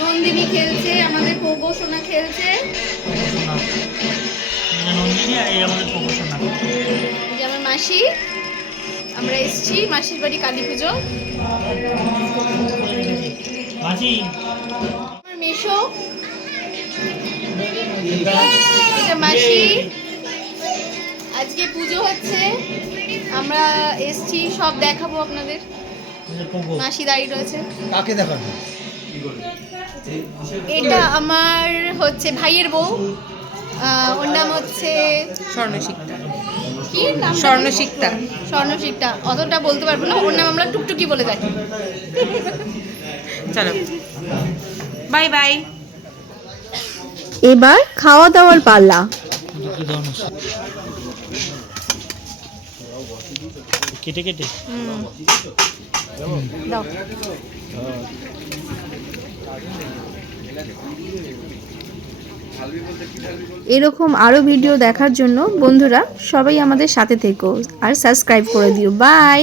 নন্দিনী খেলছে, আমাদের পোগো সোনা খেলছে, আমার মাসি, আমরা এসছি মাসির বাড়ি কালী পুজো। আমার মেশো, এটা মাসি, আজকে পুজো হচ্ছে, আমরা এসছি, সব দেখাবো আপনাদের। মাসি দাঁড়িয়ে রয়েছে। কাকে দেখাবো? এটা আমার হচ্ছে ভাইয়ের বউ, ওর নাম হচ্ছে স্বর্ণশিক্তা। কি নাম? স্বর্ণশিক্তা। স্বর্ণশিক্তা, অতটা বলতে পারবো না, ওর নাম আমরা টুকটুকি বলে থাকি। চলো বাই বাই। এবার খাওয়া দাওয়ার পালা। কেটে কেটে দাও। এরকম আরো ভিডিও দেখার জন্য বন্ধুরা সবাই আমাদের সাথে থেকো আর সাবস্ক্রাইব করে দিও। বাই।